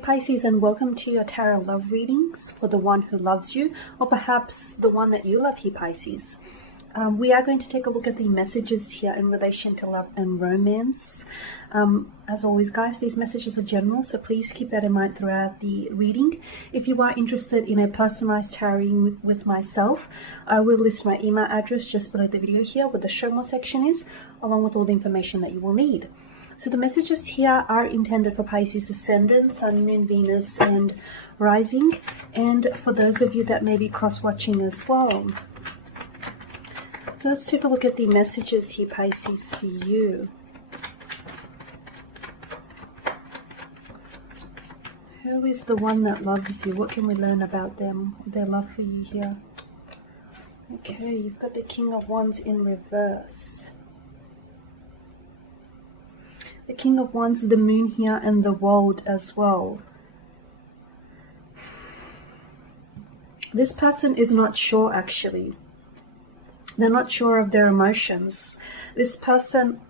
Pisces, and welcome to your tarot love readings for the one who loves you, or perhaps the one that you love here, Pisces. We are going to take a look at the messages here in relation to love and romance. As always, guys, these messages are general, so please keep that in mind throughout the reading. If you are interested in a personalized tarot reading with myself, I will list my email address just below the video here where the show more section is, along with all the information that you will need. So the messages here are intended for Pisces Ascendant, Sun, Moon, Venus, and Rising, and for those of you that may be cross-watching as well. So let's take a look at the messages here, Pisces, for you. Who is the one that loves you? What can we learn about them, their love for you here? Okay, you've got the King of Wands in reverse. The King of Wands, the Moon here, and the World as well. This person is not sure, actually. They're not sure of their emotions. This person...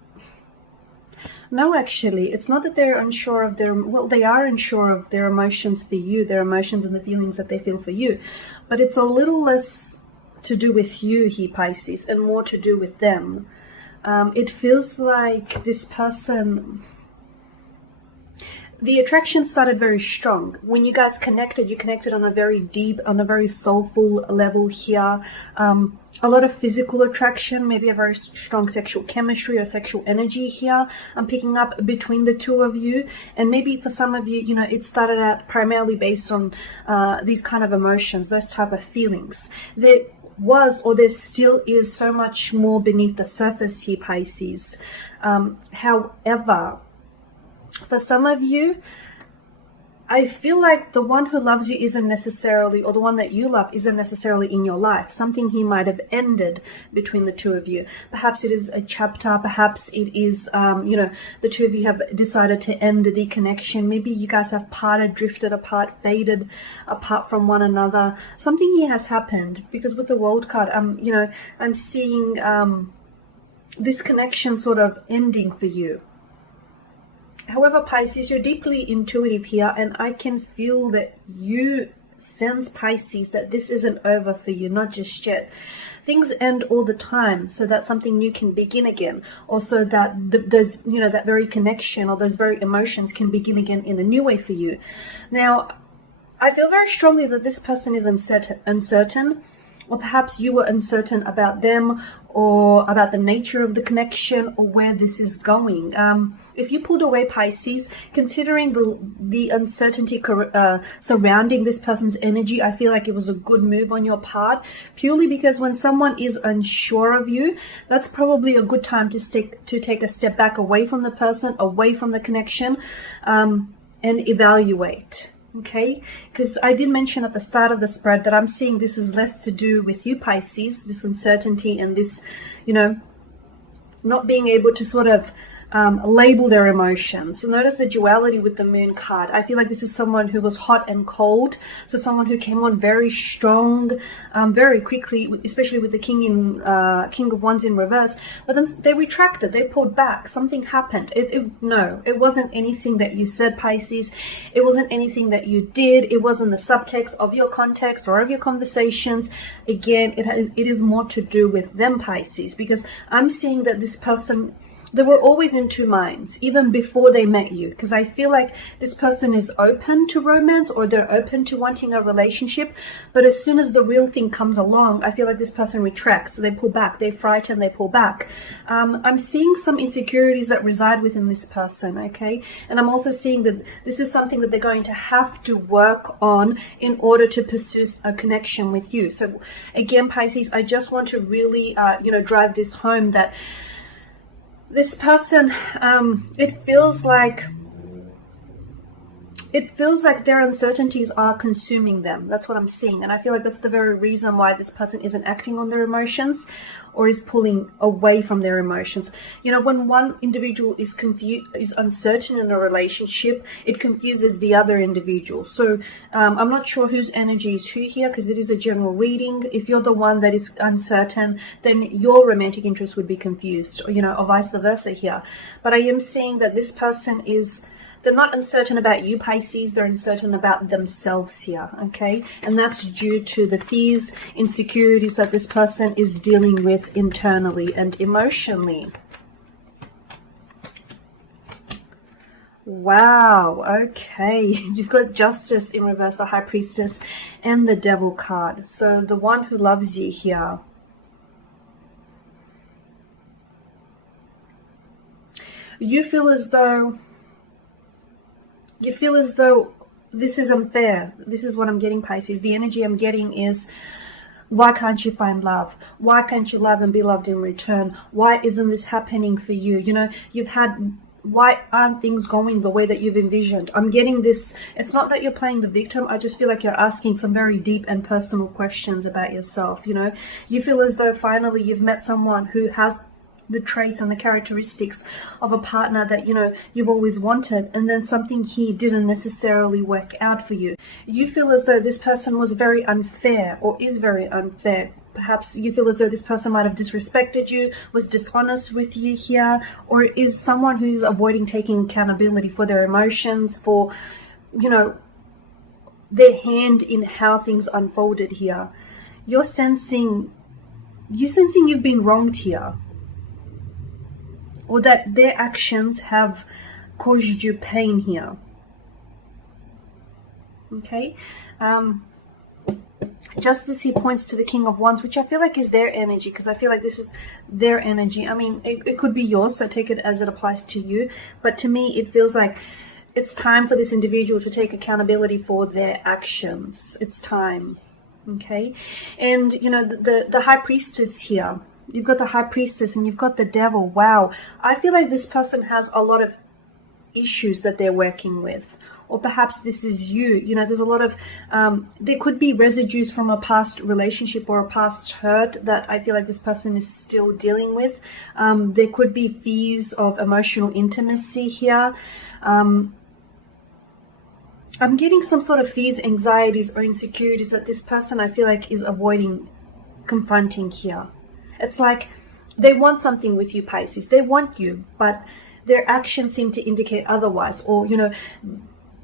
No, actually, it's not that they're unsure of their... Well, they are unsure of their emotions for you, their emotions and the feelings that they feel for you. But it's a little less to do with you here, Pisces, and more to do with them. It feels like this person... The attraction started very strong. When you guys connected, you connected on a very deep, on a very soulful level here. A lot of physical attraction, maybe a very strong sexual chemistry or sexual energy here. I'm picking up between the two of you. And maybe for some of you, you know, it started out primarily based on these kind of emotions, those type of feelings. There was, or there still is, so much more beneath the surface here, Pisces. However, for some of you, I feel like the one who loves you isn't necessarily, or the one that you love isn't necessarily in your life. Something here might have ended between the two of you. Perhaps it is a chapter. Perhaps it is, you know, the two of you have decided to end the connection. Maybe you guys have parted, drifted apart, faded apart from one another. Something here has happened, because with the World card, you know, I'm seeing this connection sort of ending for you. However, Pisces, you're deeply intuitive here, and I can feel that you sense, Pisces, that this isn't over for you, not just yet. Things end all the time, so that something new can begin again, or so that there's, you know, that very connection or those very emotions can begin again in a new way for you. Now, I feel very strongly that this person is uncertain, or perhaps you were uncertain about them, or about the nature of the connection, or where this is going. If you pulled away, Pisces, considering the uncertainty surrounding this person's energy, I feel like it was a good move on your part, purely because when someone is unsure of you, that's probably a good time to take a step back away from the person, away from the connection, and evaluate. Okay, because I did mention at the start of the spread that I'm seeing this is less to do with you, Pisces, this uncertainty and this, you know, not being able to sort of label their emotions. So notice the duality with the Moon card. I feel like this is someone who was hot and cold. So someone who came on very strong, very quickly, especially with the King of Wands in reverse. But then they retracted, they pulled back. Something happened. No, it wasn't anything that you said, Pisces. It wasn't anything that you did. It wasn't the subtext of your context or of your conversations. Again, it is more to do with them, Pisces, because I'm seeing that this person, they were always in two minds, even before they met you. Because I feel like this person is open to romance, or they're open to wanting a relationship. But as soon as the real thing comes along, I feel like this person retracts. They pull back. They frighten. They pull back. I'm seeing some insecurities that reside within this person, okay? And I'm also seeing that this is something that they're going to have to work on in order to pursue a connection with you. So again, Pisces, I just want to really, you know, drive this home that this person, it feels like their uncertainties are consuming them. That's what I'm seeing. And I feel like that's the very reason why this person isn't acting on their emotions, or is pulling away from their emotions. You know, when one individual is uncertain in a relationship, it confuses the other individual. So I'm not sure whose energy is who here, because it is a general reading. If you're the one that is uncertain, then your romantic interest would be confused, you know, or vice versa here. But I am seeing that this person is They're not uncertain about you, Pisces. They're uncertain about themselves here, okay? And that's due to the fears, insecurities that this person is dealing with internally and emotionally. Wow, okay. You've got Justice in reverse, the High Priestess, and the Devil card. So the one who loves you here. You feel as though this is unfair. This is what I'm getting, Pisces. The energy I'm getting is, why can't you find love? Why can't you love and be loved in return? Why isn't this happening for you? You know, why aren't things going the way that you've envisioned? I'm getting this. It's not that you're playing the victim. I just feel like you're asking some very deep and personal questions about yourself. You know, you feel as though finally you've met someone who has the traits and the characteristics of a partner that, you know, you've always wanted, and then something here didn't necessarily work out for you. You feel as though this person was very unfair, or is very unfair. Perhaps you feel as though this person might have disrespected you, was dishonest with you here, or is someone who's avoiding taking accountability for their emotions, for, you know, their hand in how things unfolded here. You're sensing you've been wronged here, or that their actions have caused you pain here. Okay. Justice here points to the King of Wands, which I feel like is their energy, because I feel like this is their energy. I mean, it could be yours, so take it as it applies to you. But to me, it feels like it's time for this individual to take accountability for their actions. It's time. Okay. And, you know, the High Priestess here, you've got the High Priestess and you've got the Devil. Wow. I feel like this person has a lot of issues that they're working with. Or perhaps this is you. You know, there's a lot of, there could be residues from a past relationship or a past hurt that I feel like this person is still dealing with. There could be fears of emotional intimacy here. I'm getting some sort of fears, anxieties, or insecurities that this person I feel like is avoiding confronting here. It's like they want something with you, Pisces. They want you, but their actions seem to indicate otherwise. Or, you know,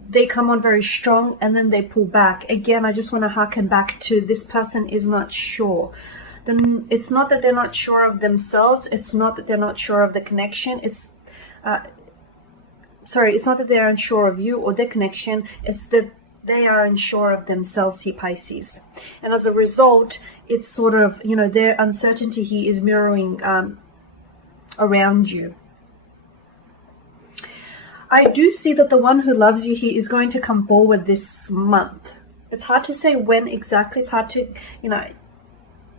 they come on very strong and then they pull back. Again, I just want to harken back to this person is not sure. Then it's not that they're not sure of themselves. It's not that they're not sure of the connection. It's not that they're unsure of you or their connection. It's that they are unsure of themselves here, Pisces. And as a result, it's sort of, you know, their uncertainty here is mirroring around you. I do see that the one who loves you here is going to come forward this month. It's hard to say when exactly. It's hard to, you know,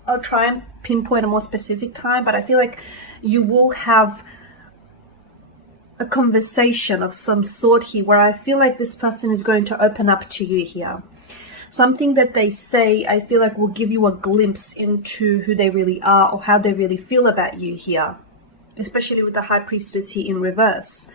I'll try and pinpoint a more specific time, but I feel like you will have a conversation of some sort here where I feel like this person is going to open up to you here. Something that they say, I feel like will give you a glimpse into who they really are or how they really feel about you here, especially with the High Priestess here in reverse.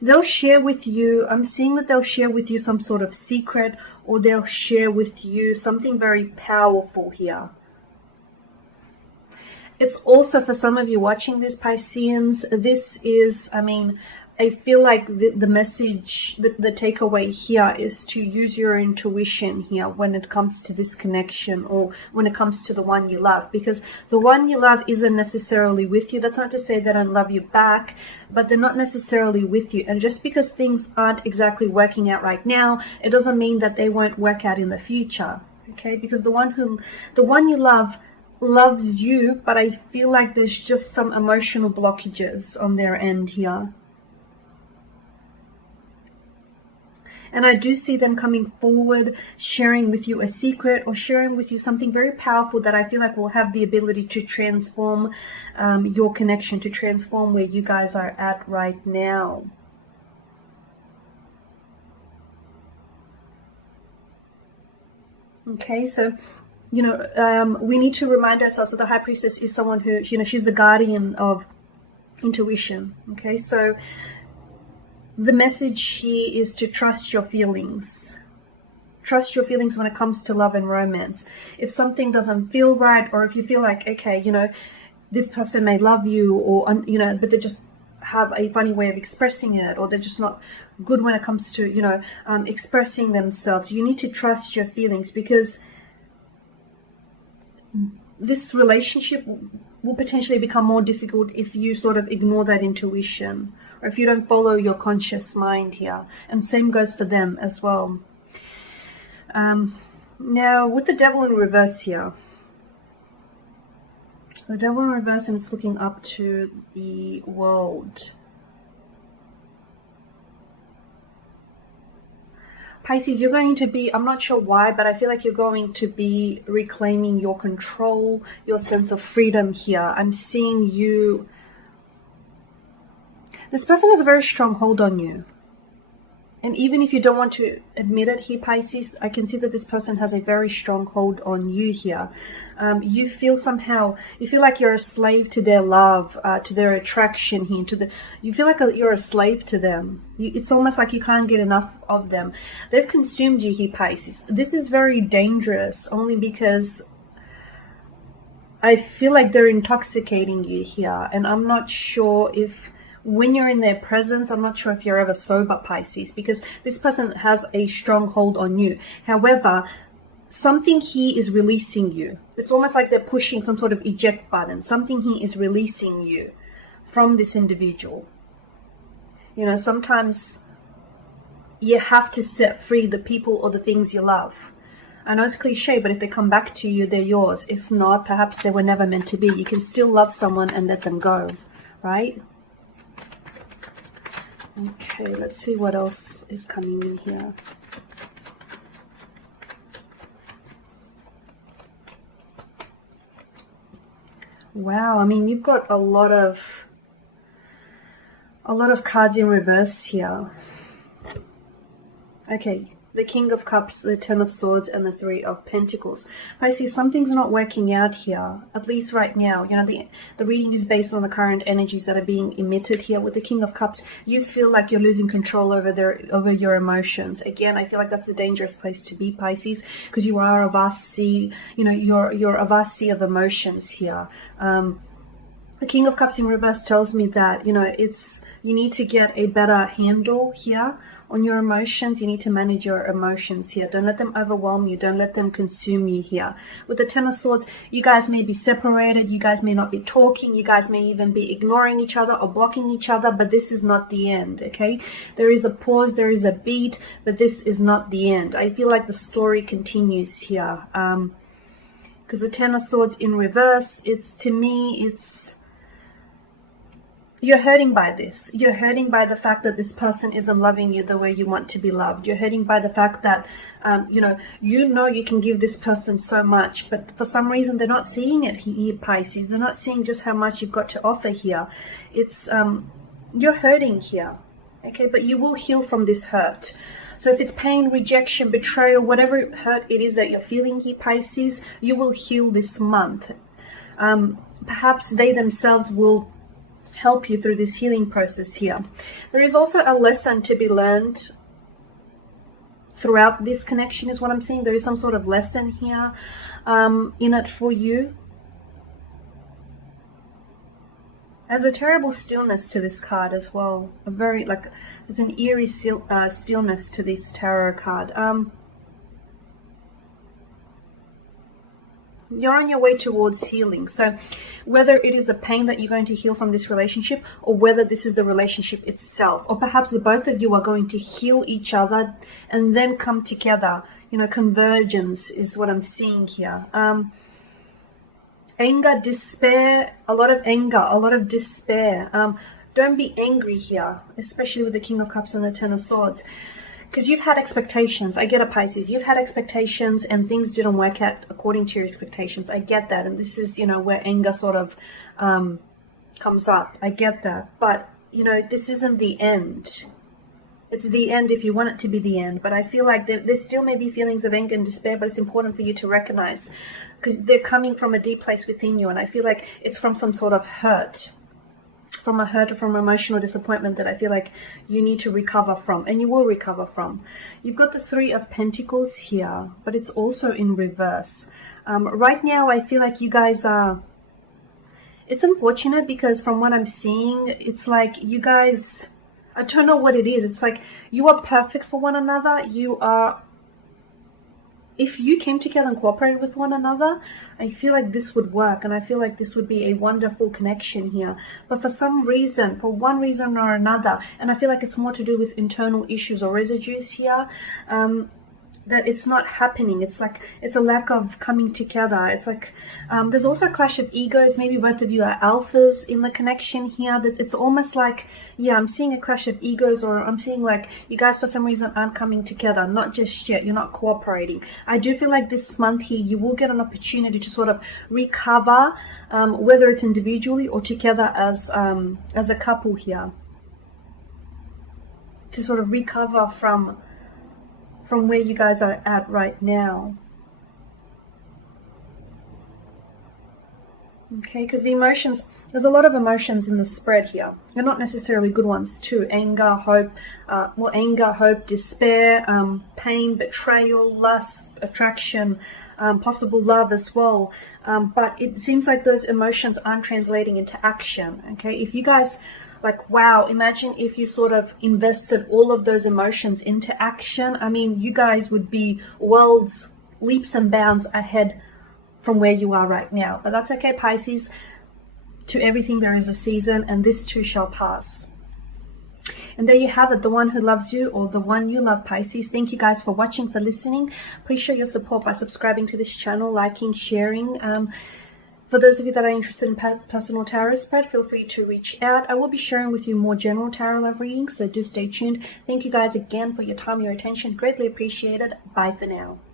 They'll share with you, I'm seeing that they'll share with you some sort of secret, or they'll share with you something very powerful here. It's also, for some of you watching this, Pisceans, this is, I mean, I feel like the message, the takeaway here is to use your intuition here when it comes to this connection, or when it comes to the one you love, because the one you love isn't necessarily with you. That's not to say they don't love you back, but they're not necessarily with you. And just because things aren't exactly working out right now, it doesn't mean that they won't work out in the future. Okay, because the one you love loves you, but I feel like there's just some emotional blockages on their end here. And I do see them coming forward, sharing with you a secret, or sharing with you something very powerful that I feel like will have the ability to transform your connection, to transform where you guys are at right now. Okay, so, you know, we need to remind ourselves that the High Priestess is someone who, you know, she's the guardian of intuition. Okay, so the message here is to trust your feelings. Trust your feelings when it comes to love and romance. If something doesn't feel right, or if you feel like, okay, you know, this person may love you, or you know, but they just have a funny way of expressing it, or they're just not good when it comes to, you know, expressing themselves. You need to trust your feelings, because this relationship will potentially become more difficult if you sort of ignore that intuition, or if you don't follow your conscious mind here. And same goes for them as well. Now with the devil in reverse here, the devil in reverse, and it's looking up to the world. Pisces, you're going to be, I'm not sure why, but I feel like you're going to be reclaiming your control, your sense of freedom here. I'm seeing you. This person has a very strong hold on you. And even if you don't want to admit it here, Pisces, I can see that this person has a very strong hold on you here. You feel somehow, you feel like you're a slave to their love, to their attraction here, you feel like you're a slave to them. It's almost like you can't get enough of them. They've consumed you here, Pisces. This is very dangerous, only because I feel like they're intoxicating you here. And I'm not sure if, when you're in their presence, I'm not sure if you're ever sober, Pisces, because this person has a strong hold on you. However, something here is releasing you. It's almost like they're pushing some sort of eject button. Something here is releasing you from this individual. You know, sometimes you have to set free the people or the things you love. I know it's cliche, but if they come back to you, they're yours. If not, perhaps they were never meant to be. You can still love someone and let them go, right? Okay, let's see what else is coming in here. Wow, I mean, you've got a lot of cards in reverse here. Okay, the King of Cups, the Ten of Swords, and the Three of Pentacles. I see something's not working out here, at least right now. You know, the reading is based on the current energies that are being emitted here. With the King of Cups, you feel like you're losing control over your emotions. Again, I feel like that's a dangerous place to be, Pisces, because you are a vast sea. You know, you're a vast sea of emotions here. The King of Cups in reverse tells me that, you know, you need to get a better handle here on your emotions. You need to manage your emotions here. Don't let them overwhelm you. Don't let them consume you here. With the Ten of Swords, you guys may be separated. You guys may not be talking. You guys may even be ignoring each other or blocking each other, but this is not the end, okay? There is a pause, there is a beat, but this is not the end. I feel like the story continues here. Because the Ten of Swords in reverse, to me, you're hurting by this. You're hurting by the fact that this person isn't loving you the way you want to be loved. You're hurting by the fact that, you know you can give this person so much, but for some reason they're not seeing it here, Pisces. They're not seeing just how much you've got to offer here. It's, you're hurting here, okay? But you will heal from this hurt. So if it's pain, rejection, betrayal, whatever hurt it is that you're feeling here, Pisces, you will heal this month. Perhaps they themselves will help you through this healing process here. There is also a lesson to be learned throughout this connection, is what I'm seeing. There is some sort of lesson here in it for you. There's a terrible stillness to this card as well. There's an eerie stillness to this tarot card. You're on your way towards healing. So whether it is the pain that you're going to heal from this relationship, or whether this is the relationship itself, or perhaps the both of you are going to heal each other and then come together. You know, convergence is what I'm seeing here. Anger, despair, a lot of anger, a lot of despair. Don't be angry here, especially with the King of Cups and the Ten of Swords. Because you've had expectations. I get it, Pisces. You've had expectations and things didn't work out according to your expectations. I get that. And this is, you know, where anger sort of comes up. I get that. But, you know, this isn't the end. It's the end if you want it to be the end. But I feel like there still may be feelings of anger and despair, but it's important for you to recognize, because they're coming from a deep place within you. And I feel like it's from some sort of hurt. From a hurt or from emotional disappointment that I feel like you need to recover from, and you will recover from. You've got the Three of Pentacles here, but it's also in reverse. Right now I feel like you guys are it's unfortunate because from what I'm seeing, it's like you guys, I don't know what it is. It's like you are perfect for one another. You are, if you came together and cooperated with one another, I feel like this would work, and I feel like this would be a wonderful connection here. But for some reason, for one reason or another, and I feel like it's more to do with internal issues or residues here, that it's not happening. It's like it's a lack of coming together. It's like there's also a clash of egos. Maybe both of you are alphas in the connection here. It's almost like, yeah, I'm seeing a clash of egos, or I'm seeing like you guys for some reason aren't coming together. Not just yet. You're not cooperating. I do feel like this month here you will get an opportunity to sort of recover, whether it's individually or together as a couple here, to sort of recover from where you guys are at right now. Okay, because the emotions, there's a lot of emotions in the spread here. They're not necessarily good ones too. Anger, hope, anger, hope, despair, pain, betrayal, lust, attraction, possible love as well. But it seems like those emotions aren't translating into action. Okay, if you guys, like, wow, imagine if you sort of invested all of those emotions into action. I mean, you guys would be worlds, leaps and bounds ahead from where you are right now. But that's okay, Pisces. To everything there is a season, and this too shall pass. And there you have it, the one who loves you, or the one you love, Pisces. Thank you guys for watching, for listening. Please show your support by subscribing to this channel, liking, sharing. For those of you that are interested in personal tarot spread, feel free to reach out. I will be sharing with you more general tarot love readings, so do stay tuned. Thank you guys again for your time, your attention. Greatly appreciated. Bye for now.